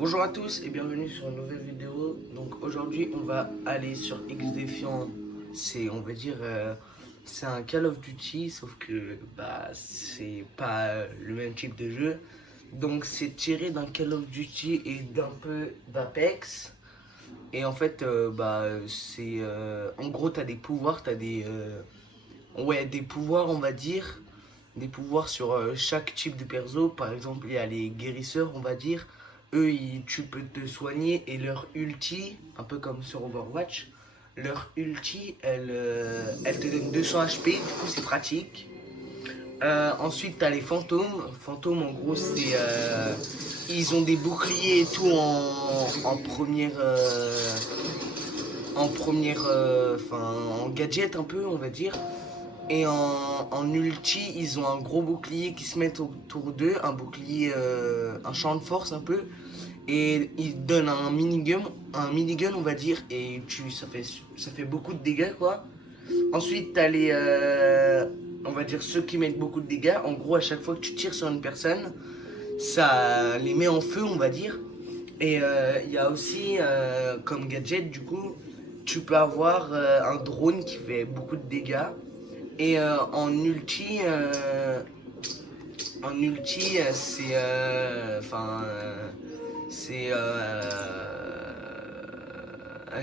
Bonjour à tous et bienvenue sur une nouvelle vidéo. Donc aujourd'hui on va aller sur X-Defiant. C'est on va dire c'est un Call of Duty sauf que c'est pas le même type de jeu. Donc c'est tiré d'un Call of Duty et d'un peu d'Apex. Et en fait c'est en gros t'as des pouvoirs, t'as des pouvoirs on va dire. Des pouvoirs sur chaque type de perso. Par exemple, il y a les guérisseurs, on va dire. Eux, tu peux te soigner et leur ulti, un peu comme sur Overwatch, leur ulti, elle te donne 200 HP, du coup c'est pratique. Ensuite, tu as les fantômes. Fantômes, en gros, c'est. Ils ont des boucliers et tout en première. En gadget un peu, on va dire. Et en ulti, ils ont un gros bouclier qui se met autour d'eux, un bouclier, un champ de force un peu. Et ils donnent un minigun on va dire, et ça fait beaucoup de dégâts quoi. Ensuite, t'as on va dire ceux qui mettent beaucoup de dégâts. En gros, à chaque fois que tu tires sur une personne, ça les met en feu on va dire. Et il y a aussi comme gadget du coup, tu peux avoir un drone qui fait beaucoup de dégâts. Et en ulti,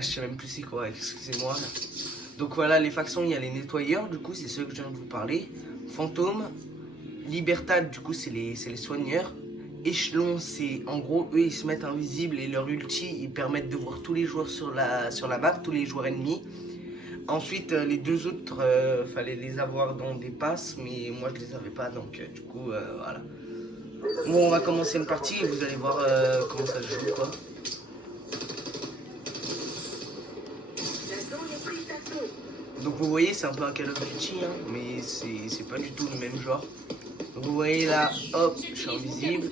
je sais même plus c'est quoi, excusez-moi. Donc voilà, les factions, il y a les nettoyeurs, du coup, c'est ceux que je viens de vous parler. Fantôme, Libertad, du coup, c'est les soigneurs. Échelon, c'est en gros, eux, ils se mettent invisibles et leur ulti, ils permettent de voir tous les joueurs sur la map, tous les joueurs ennemis. Ensuite, les deux autres, fallait les avoir dans des passes, mais moi je les avais pas, donc du coup, voilà. Bon, on va commencer une partie et vous allez voir comment ça se joue, quoi. Donc vous voyez, c'est un peu un Call of Duty, hein, mais c'est pas du tout le même genre. Donc vous voyez là, hop, je suis invisible.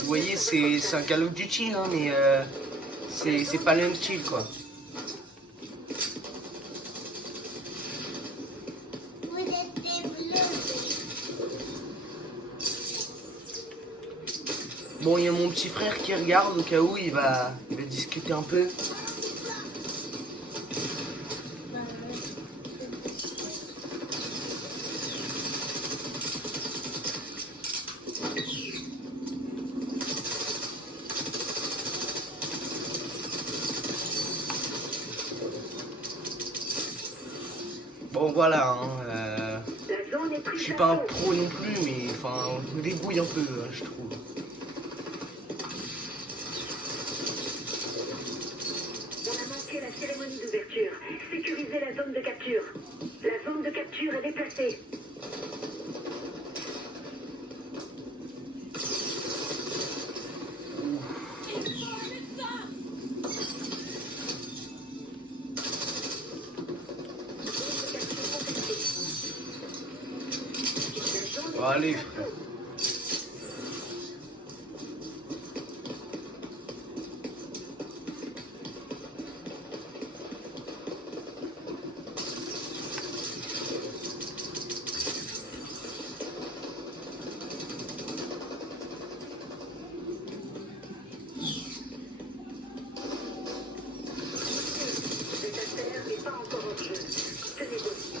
Vous voyez, c'est un Call of Duty, hein, mais c'est pas le même style, quoi. Bon, il y a mon petit frère qui regarde au cas où il va discuter un peu. Bon voilà, hein, je suis pas un pro non plus, mais enfin, je me débrouille un peu, hein, je trouve. On a manqué la cérémonie d'ouverture. Sécurisez la zone de capture. La zone de capture est déplacée. Bon, allez, frère.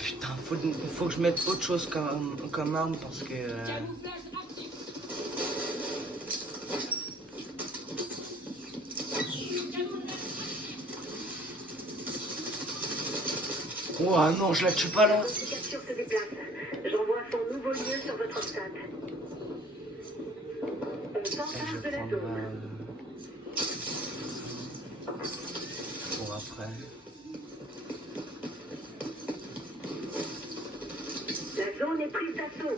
Putain, faut que je mette autre chose comme arme parce que... Oh ah non, je la tue pas là. Votre capture se déplace. J'envoie son nouveau lieu sur votre stade. On s'empare de la zone. Pour après. La zone est prise d'assaut.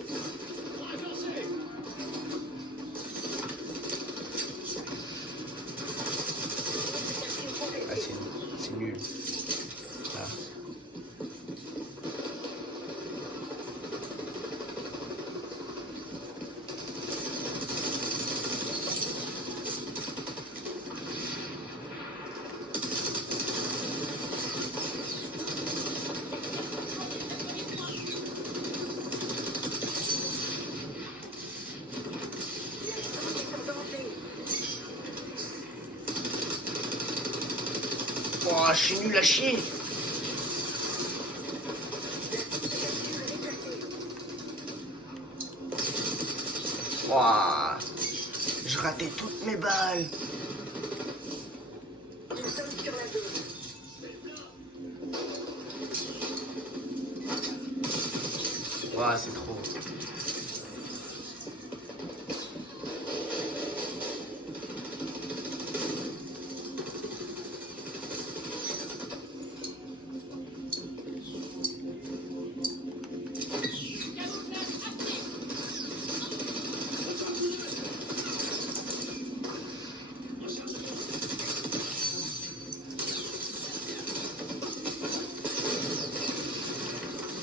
Ah, c'est nul. Là. Oh, je suis nul à chier. Ouah, je ratais toutes mes balles. Nous sommes sur la zone. Ouah, c'est trop.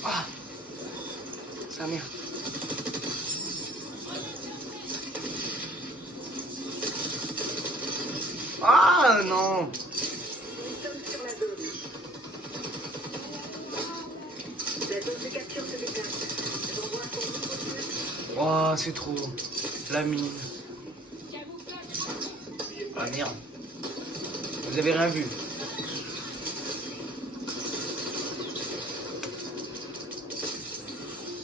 Ah, sa mère. Ah non. Nous sommes sur la zone. La zone de capture se déplace. J'envoie son nouveau. Oh, c'est trop. La mine. Ah merde. Vous avez rien vu.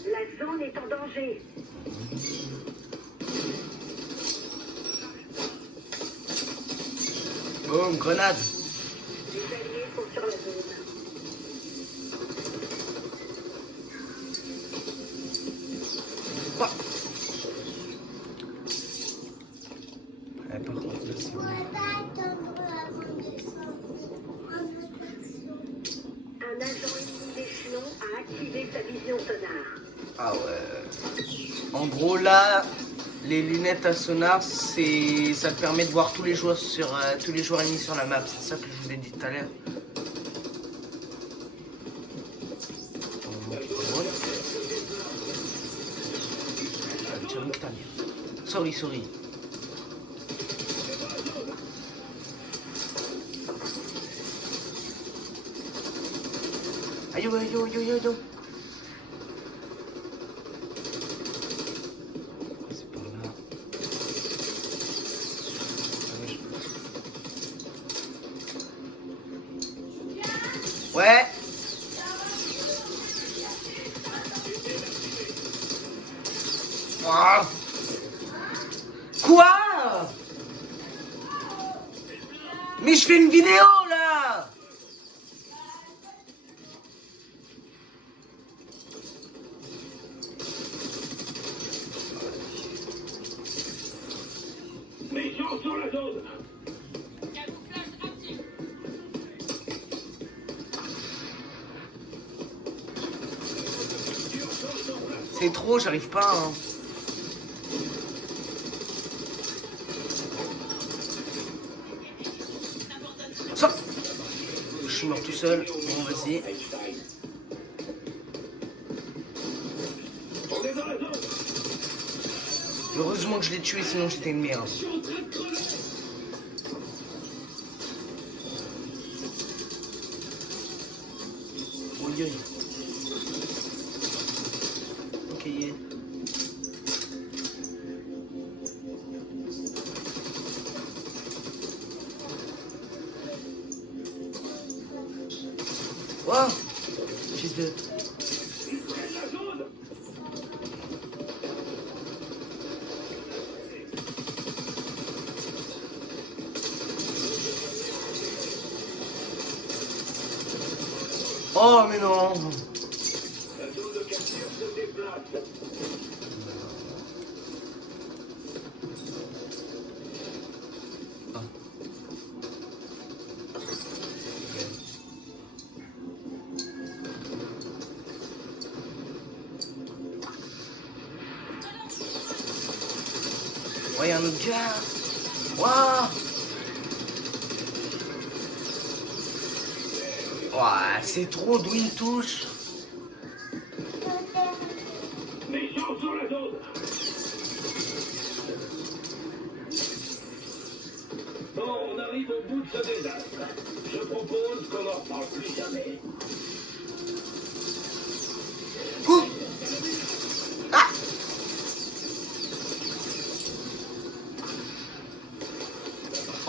La zone est en danger. Boum, grenade. Les alliés sont sur la zone. Ouah. Par contre, là, c'est bon. Un agent ennemi d'échelon a activé sa vision sonar. Ah ouais. En gros, là, les lunettes à sonar, ça te permet de voir tous les joueurs tous les joueurs ennemis sur la map. C'est ça que je vous ai dit tout à l'heure. Sorry, sorry. Aïe, aïe, aïe, aïe, aïe. C'est par là. Ouais. Ah. Quoi? Mais je fais une vidéo là. Méchants sur la zone. C'est trop, j'arrive pas. Hein. Ça. Je suis mort tout seul. Bon, vas-y. On est dans la zone. Heureusement que je l'ai tué, sinon j'étais une merde. Je suis en train de crever. Oui, oui. Ok. Wow. Fils de... Ils prennent la zone. Oh, mais non. La zone de capture se déplace. Ouais, y a un autre gars. Waouh. Ouah, c'est trop d'où il touche. Méchants sur la zone. Bon, on arrive au bout de ce désastre. Je propose qu'on n'en parle plus jamais. Oh. Ah.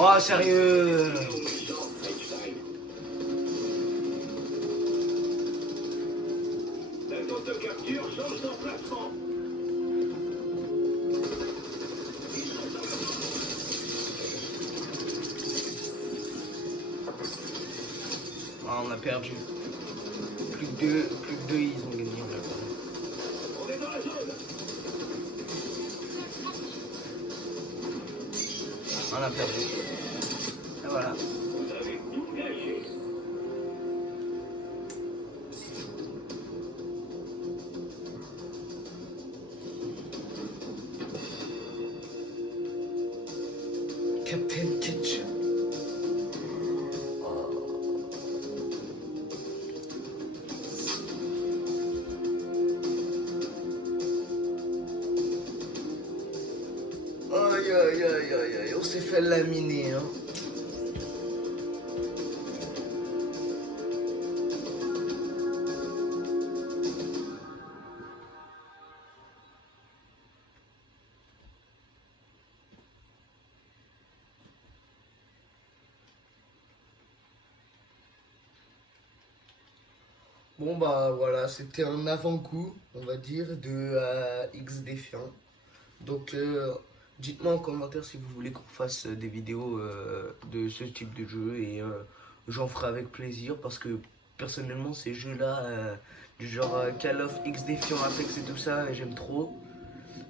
Oh, sérieux. Méchants, Einstein. on a perdu. Plus que deux, ils ont gagné, on a perdu. On est dans la zone. On a perdu. Et voilà. Vous avez tout gâché. Captain Ketchup. Aïe aïe aïe aïe aïe, on s'est fait laminer hein. Bon bah voilà, c'était un avant-goût, on va dire, de X Défiant. Donc dites-moi en commentaire si vous voulez qu'on fasse des vidéos de ce type de jeu et j'en ferai avec plaisir parce que personnellement ces jeux-là, du genre Call of X Défiant, Apex et tout ça, j'aime trop.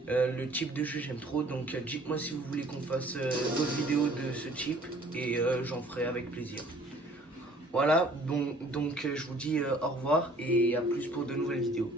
Le type de jeu j'aime trop, donc dites-moi si vous voulez qu'on fasse d'autres vidéos de ce type et j'en ferai avec plaisir. Voilà, donc je vous dis au revoir et à plus pour de nouvelles vidéos.